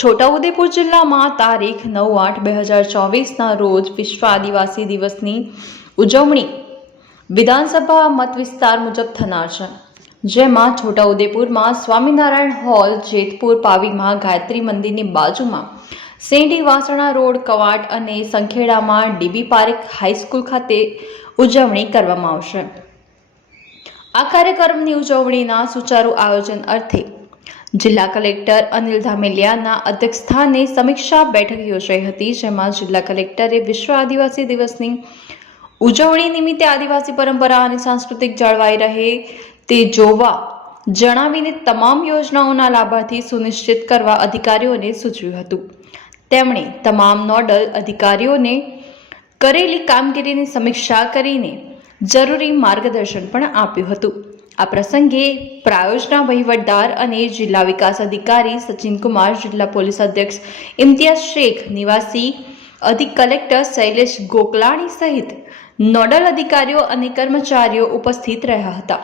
છોટાઉદેપુર જિલ્લામાં તારીખ 9/8/2024ના રોજ વિશ્વ આદિવાસી દિવસની ઉજવણી વિધાનસભા મત વિસ્તાર મુજબ થનાર છે, જેમાં છોટાઉદેપુરમાં સ્વામિનારાયણ હોલ, જેતપુર પાવીમાં ગાયત્રી મંદિરની બાજુમાં સેંડી વાસણા રોડ કવાટ અને સંખેડામાં ડીબી પારેખ હાઈસ્કૂલ ખાતે ઉજવણી કરવામાં આવશે। આ કાર્યક્રમની ઉજવણીના સુચારુ આયોજન અર્થે જિલ્લા કલેક્ટર અનિલ ધામેલિયાના અધ્યક્ષસ્થાને સમીક્ષા બેઠક યોજાઈ હતી, જેમાં જિલ્લા કલેક્ટરે વિશ્વ આદિવાસી દિવસની ઉજવણી નિમિત્તે આદિવાસી પરંપરા અને સાંસ્કૃતિક જળવાઈ રહે તે જોવા જણાવીને તમામ યોજનાઓના લાભાર્થી સુનિશ્ચિત કરવા અધિકારીઓને સૂચવ્યું હતું। તેમણે તમામ નોડલ અધિકારીઓને કરેલી કામગીરીની સમીક્ષા કરીને જરૂરી માર્ગદર્શન પણ આપ્યું હતું। આ પ્રસંગે પ્રાયોજના વહીવટદાર અને જિલ્લા વિકાસ અધિકારી સચિન કુમાર, જિલ્લા પોલીસ અધ્યક્ષ ઇમ્તિયાઝ શેખ, નિવાસી અધિક કલેક્ટર શૈલેષ ગોકલાણી સહિત નોડલ અધિકારીઓ અને કર્મચારીઓ ઉપસ્થિત રહ્યા હતા।